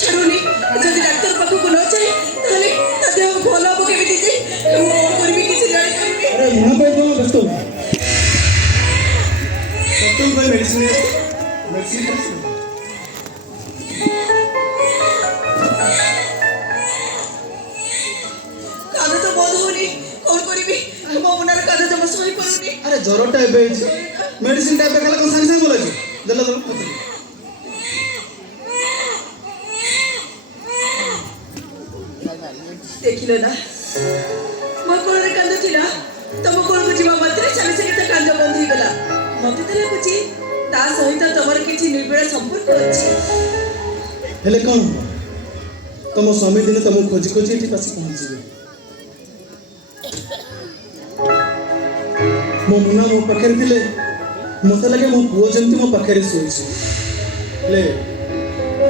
छाड़ुनी जदि डाक्टर पाखक न जाए ताले ता देह भल हम केमिति जे मु कोन करबी किछि जानि पारुनी। अरे मुना पे तो व्यस्त हो डॉक्टर कोई मेडिसिन कान तो बंद होनी कोन करबी मो मुनार कान जमा सही पारुनी। अरे ज्वरटा एबे मेडिसिन टाइप खाला कोन संग संग बोला छी देला तो देखिलो ना मो कोन रे कांद थिला तम कोन को जीवा मात्रे साले से केते कांद बंद ही गला मते त लागुची ता सहित तमर किछि निर्बेळ संपर्क अछि। हेले कोन तुम स्वामी दिन तुम खोजी खोजी एठी पास पहुंचबे मो मुना मो पाखरे थिले मते लगे मो पुओ जंती मो पाखरे सोइछि ले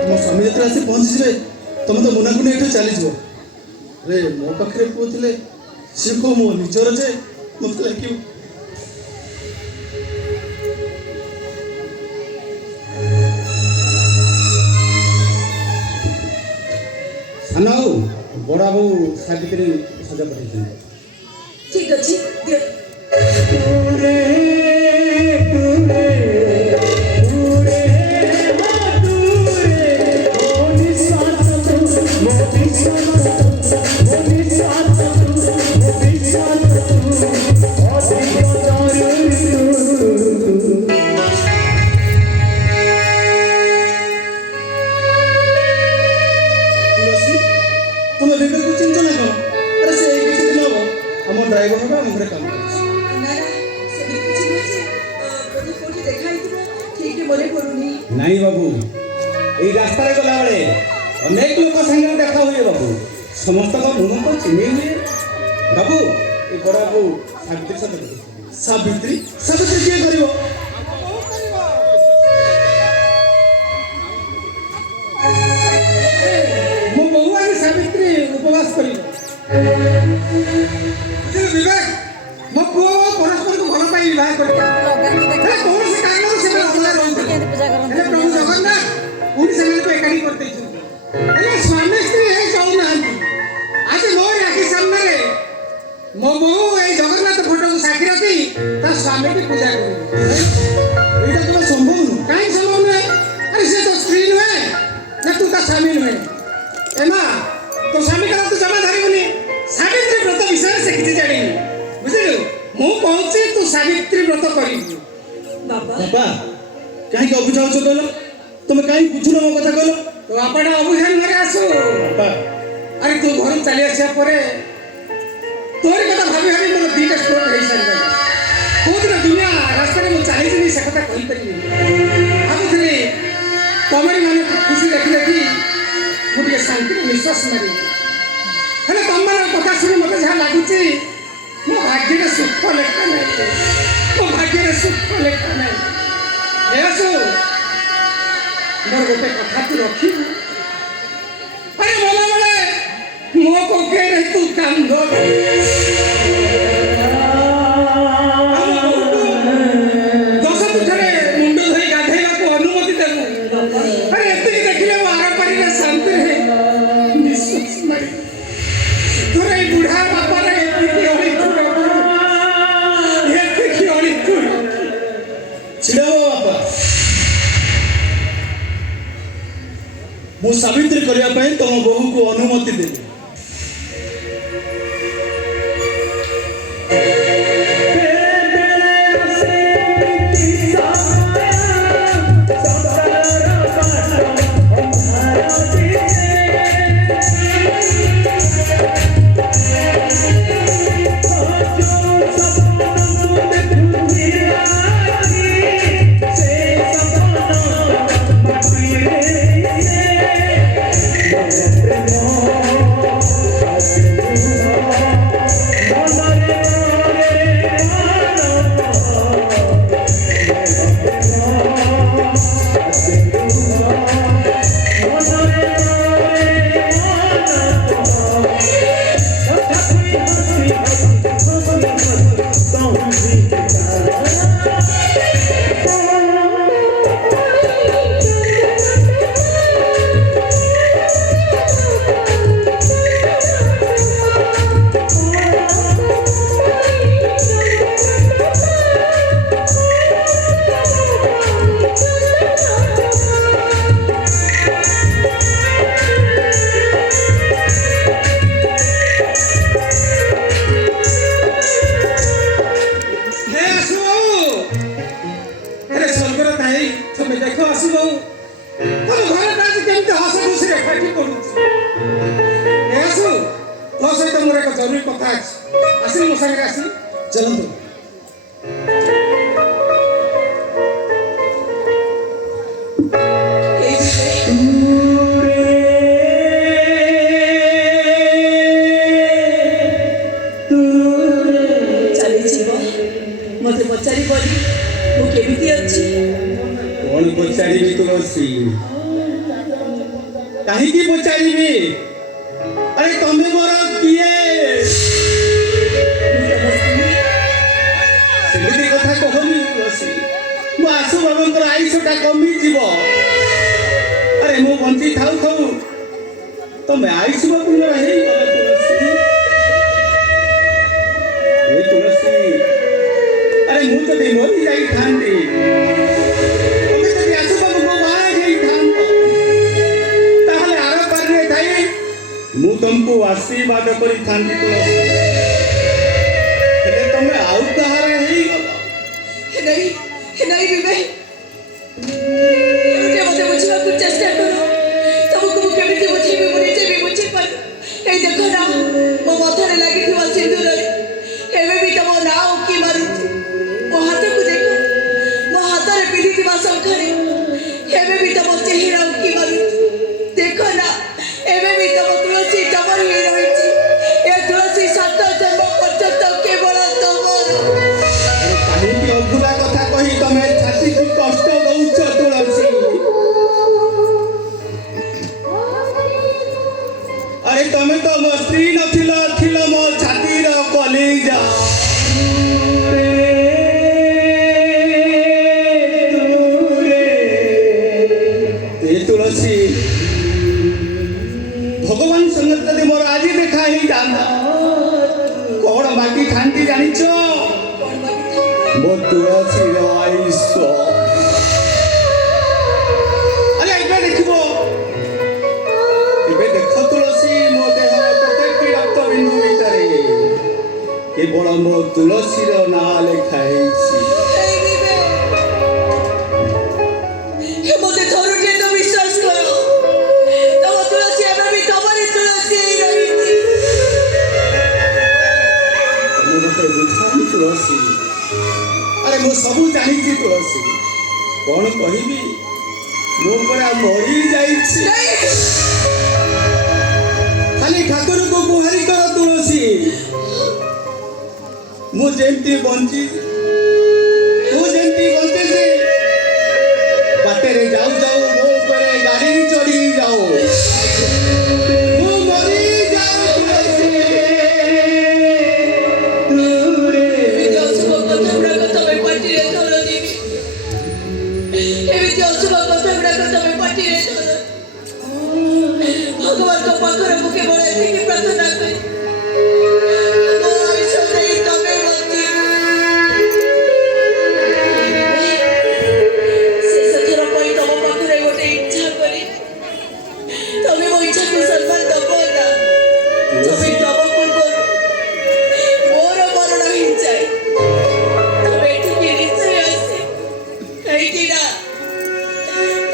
तुम स्वामी जत्रा आसी पहुंच जिवे तुम तो मुना को एठो चली जिवो रे मो पाखरे पुओ थिले से को मो निजर जे मते लगे सानाओ बड़ा बो सावित्री सजा पड़े ठीक अछि दे तुम बेबे को चिंता ना करो अरे से एक दिन हो हम ड्राइवर होगा हम काम ना ना से किछि नछि कोठी कोठी देखाई दिबो ठीक मने पड़ुनी। नहीं बाबू এই রাস্তায় গলা বেড়ে অনেক লোক সঙ্গে দেখা हुए बाबू समस्त का मुंह को चिन्ह हुए बाबू ये बड़ा बाबू सावित्री सावित्री किए करिवो मो बहुआ सावित्री उपवास करिवो विवेक मो पुओ परस्पर को भल पाई विवाह करके कौन से कारण से पूजा करते प्रभु जगन्नाथ ओडिसा में तो एकाडी करते अरे स्वामी स्त्री है जाऊ ना आज मोर आखि सामने रे मो बहु ए जगन्नाथ फोटो को साखी रखी ता स्वामी की पूजा करी एटा तो संभव न काई संभव नहीं अरे से तो स्त्री है ना तू ता स्वामी नहीं एमा तो स्वामी का तो जमा धरिबनी सावित्री व्रत विषय से किछि जानी बुझिलु मु पहुंची तू सावित्री व्रत करी बाबा बाबा काहे के अबुझाउ छ कहलो तुम काहे बुझुन मो कथा कहलो तो आपड़ा अबुझान घरे आसो बाबा अरे तू घर चली आसिया परे तोरी कथा भाबी भाबी मोर दीटा स्ट्रोक होई सारी कोदिन दुनिया रास्ता रे मु चली जनी से कथा कहि परिबी आबुथले तमरी माने खुशी देखि देखि मुझे शांति निश्वास मारी हेले तमर कथा सुनि मते जा लागुची मो भाग्य रे सुख लेखा नै मो भाग्य रे सुख लेखा नै एसो मोर गोटे कथा तू रखी अरे बोला बोले मो को के रे तू कांद दस पुठरे मुंड धरी गाधेला को अनुमति देबू अरे एते देखिले वो आर पारी रे शांति रे निश्वास मारी तोरे बुढ़ा बापा रे एते ओली तू एते की ओली तू छिड़ाओ बाबा मु सावित्री करिया पई तम बहु को अनुमति देबी Thank you. ସହିତ ମୋର ଏକ ଜରୁରୀ କଥା ଅଛି ଆସିଲି ମୋ ସାଙ୍ଗରେ ଆସିଲି ଚାଲନ୍ତୁ। ଚାଲିଯିବ ମତେ ପଚାରିବନି ମୁଁ କେମିତି ଅଛି। କଣ ପଚାରିବି ତୁଳସୀ କାହିଁକି ପଚାରିବି ଆରେ ତମେ ମୋର କିଏ ସେମିତି କଥା କହନି ତୁଳସୀ ମୁଁ ଆସୁ ବାବାଙ୍କର ଆୟୁଷଟା କମିଯିବ ଆରେ ମୁଁ ବଞ୍ଚି ଥାଉ ଥାଉ ତମେ ଆୟୁଷ ବାବୁଙ୍କର ହେଇଗଲ ତୁଳସୀ ଏ ତୁଳସୀ ଆରେ ମୁଁ ଯଦି ମରି ଯାଇଥାନ୍ତି ତମେ ଯଦି ଆସୁ ବାବୁଙ୍କୁ ବାହା ଯାଇଥାନ୍ତ ତାହେଲେ ଆର ପାରିରେ ଥାଇ ମୁଁ ତମକୁ ଆଶୀର୍ବାଦ କରିଥାନ୍ତି ତୁଳସୀ ହେଲେ ତମେ ଆଉ କାହାର ହେଇଗଲ ନାଇଁ ବିବେକ ଏମିତି ମତେ ବୁଝିବାକୁ ଚେଷ୍ଟା କର ତମକୁ ମୁଁ କେମିତି ବୁଝେଇବି ମୁଁ ନିଜେ ବି ବୁଝିପାରୁ। ଏଇ ଦେଖ ନା ମୋ ମଥାରେ ଲାଗିଥିବା ସିନ୍ଦୁରରେ ଏବେ ବି ତମ ନାଁ ଉଙ୍କି ମାରୁଛି। ମୋ ହାତକୁ ଦେଖ ମୋ ହାତରେ ପିନ୍ଧିଥିବା ଶଙ୍ଖରେ ଏବେ ବି ତମ ଚେହେରା ଉଙ୍କି ମାରୁଛି। ଦେଖ ନା ଏବେ ବି ତମ ତୁଳସୀ ତମର ହିଁ ରହିଛି। ଏ ତୁଳସୀ ସାତ ଜନ୍ମ ପର୍ଯ୍ୟନ୍ତ କେବଳ ତମର। କାହିଁକି ଅଭୁଲା କଥା କହି ତମେ ଛାତିକୁ କଷ୍ଟ ଦଉଛ ତୁଳସୀ ଆରେ ତମେ ତ ମୋ ସ୍ତ୍ରୀ ନଥିଲ ଥିଲ ମୋ ଛାତିର କଲିଜା ଏ ତୁଳସୀ ଭଗବାନ ସଙ୍ଗେ ଯଦି ମୋର ଆଜି ଦେଖା ହେଇଯାନ୍ତା କଣ ବାକି ଥାନ୍ତି ଜାଣିଛ ମୋ ତୁଳସୀର ଆୟୁଷ ଆରେ ଏବେ ଦେଖିବ ଏବେ ଦେଖ ତୁଳସୀ ମୋ ଦେହର ପ୍ରତ୍ୟେକଟି ରକ୍ତବିନ୍ଦୁ ଭିତରେ କେବଳ ମୋ ତୁଳସୀର ନାଁ ଲେଖା ହେଇଛି ମତେ ଥରୁଟିଏ ତ ବିଶ୍ୱାସ କର ତମ ତୁଳସୀ ଏବେ ବି ତମରି ତୁଳସୀ ହେଇ ରହିଛି। ତମେ ମତେ ବୁଝାନି ତୁଳସୀ ଆରେ ମୁଁ ସବୁ ଜାଣିଛି ତୁଳସୀ କଣ କହିବି ମୁଁ ପରା ମରି ଯାଇଛି ଖାଲି ଠାକୁରଙ୍କୁ ଗୁହାରି କର ତୁଳସୀ ମୁଁ ଯେମିତି ବଞ୍ଚିଛି ବାଟରେ ଯାଉ ଯାଉ ମୋ ଉପରେ ଗାଡ଼ି ଚଢ଼ି ଯାଉ ମୁଁ ମରି ଯାଉ ତୁଳସୀ ଏମିତି ଅଶୁଭ କଥା ଗୁଡାକ ତମେ ପାଟିରେ ଧରନି ଏମିତି ଅଶୁଭ କଥା ଗୁଡାକ ତମେ ପାଟିରେ ଧର ଭଗବାନଙ୍କ ପାଖରେ ମୁଁ କେବଳ ଏତିକି ପ୍ରାର୍ଥନା କରେ ମୋ ଆୟୁଷ ଦେଇ ତମେ ବଞ୍ଚିବ। ଶେଷ ଥର ପାଇଁ ତମ ପାଖରେ ଗୋଟେ ଇଚ୍ଛା କରି ତମେ ମୋ ଇଚ୍ଛାକୁ ସମ୍ମାନ ଦବ ନା ତମେ ତମ ପୂର୍ବରୁ ମୋର ମରଣ ହେଇଯାଏ ତମେ ଏଠିକି ନିଶ୍ଚୟ ଆସେ କାହିଁକି ନା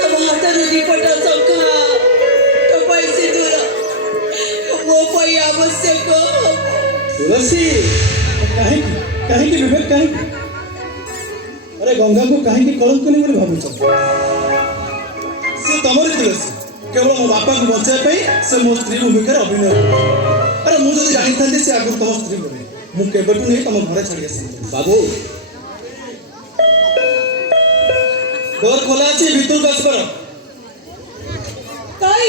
ତମ ହାତରୁ ଦିପଟ ଶଙ୍ଖ ତୋ ପାଇଁ ସିନ୍ଦୁର ମୋ ପାଇଁ ଆବଶ୍ୟକ ହବ। ତୁଳସୀ କାହିଁକି କାହିଁକି ବିବେକ କାହିଁକି अरे गंगा को कहीं कलंकनी बोली भावुच से तमरी तुलसी केवल मो बापा को बचाई से मो स्त्री भूमिका अभिनय अरे मुझे जानी था से आगुरी तुम स्त्री बोले मुझे नहीं तुम घर छाड़ी आस बाबू डोर खोला अच्छे भीतर को आसपर काई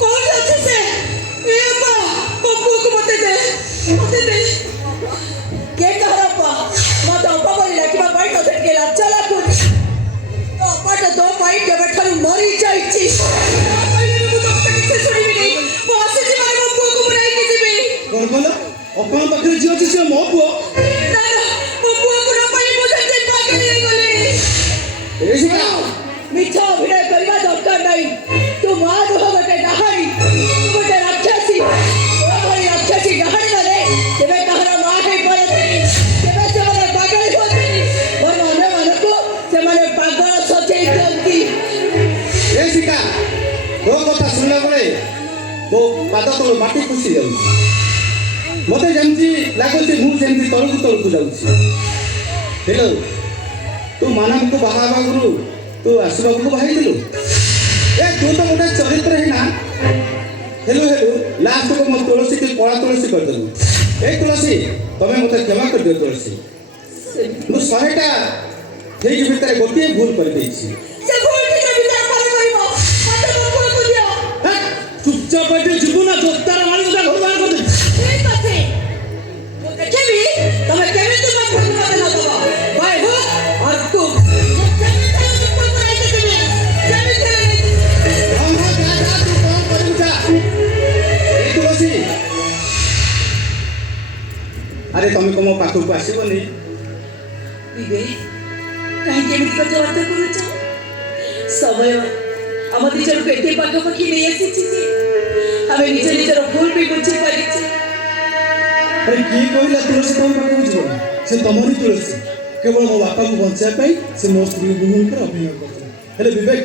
कौन अच्छे से ए अप्पा पप्पू को मत दे के कहरप्पा मत अप्पा बोली रखिबा पाई तो के चला कुछ तो अप्पा तो दो पाई के बैठल मरी जाईची पहले मु तो किसे सुनिबी नहीं मो आसे जी मारे पप्पू को बुलाई के जीबी कौन बोला अपन पाखरे जियो छी से मो पुओ ना पप्पू को न पाई मु जल्दी भाग नहीं गले एसी का मिठा अभिनय करवा दरकार नहीं तू मां हो बटे डहाई तू बटे राक्षसी ओ भाई राक्षसी डहाई वाले तेरे कहरा मां है परती तेरे से माने पागल होती और माने माने को से माने पागल सचेई करती एसी का दो कथा सुनला बळे ମୋ ପାଦ ତଳ ମାଟି ଖସି ଯାଉଛି। ମୋତେ ଯେମିତି ଲାଗୁଛି ମୁଁ ସେମିତି ତଳକୁ ତଳକୁ ଯାଉଛି। ହେଲୋ, ତୁ ମାନବକୁ ବାହା ହେବା ଆଗରୁ ତୁ ଆସିବାକୁ ବାହାରିଥିଲୁ। ତୁ ତ ଗୋଟେ ଚରିତ୍ରହୀନ। ହେଲୁ ଲାଷ୍ଟକୁ ମୋ ତୁଳସୀକି କଳା ତୁଳସୀ କରିଦେଲୁ। ତୁଳସୀ, ତମେ ମୋତେ କ୍ଷମା କରିଦିଅ ତୁଳସୀ। ମୁଁ 100ଟା ଠିକ୍ ଭିତରେ ଗୋଟିଏ ଭୁଲ କରିଦେଇଛି। ଚୁପଚାପ ଏଠି ଯିବୁ ନା ଦୋସ୍ତାର ମାରିକି ତା ଘରୁ ବାହାର କରିଦେବି। ତମେ କେମିତି ତୁଳସୀ, ଆରେ ତମେ କଣ ମୋ ପାଖକୁ ଆସିବନି? କାହିଁକି ଏମିତି କଥାବାର୍ତ୍ତା କରୁଛ? ସମୟ ଆମ ନିଜକୁ ଏତେ ପାଖାପାଖି ନେଇ ଆସିଛି ଯେ ଆମେ ନିଜର ଭୁଲ ବି ବୁଝି ପାରିଛେ। ଆରେ କିଏ କହିଲା ତୁଳସୀ ତମ ପାଖକୁ ଯିବ? ସେ ତମରି ତୁଳସୀ। କେବଳ ମୋ ବାପାକୁ ବଞ୍ଚାଇବା ପାଇଁ ସେ ମୋ ସ୍ତ୍ରୀ ଭୂମିକାରେ ଅଭିନୟ କରୁଥିଲେ। ହେଲେ ବିବେକ,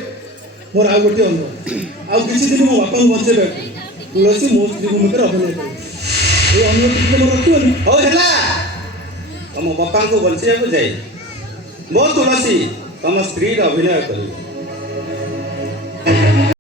ମୋର ଆଉ ଗୋଟିଏ ଅନୁରୋଧ, ଆଉ କିଛି ଦିନ ମୋ ବାପାକୁ ବଞ୍ଚାଇବାକୁ ତୁଳସୀ ମୋ ସ୍ତ୍ରୀ ଭୂମିକାରେ ଅଭିନୟ କରିବେ। এই ଅନୁରୋଧ ଟିକେ ମୋର ରଖିବନି? ହଉ ହେଲା, ତମ ବାପାଙ୍କୁ ବଞ୍ଚିବାକୁ ଯାଇ ମୋ ତୁଳସୀ ତମ ସ୍ତ୍ରୀର ଅଭିନୟ କରିବ।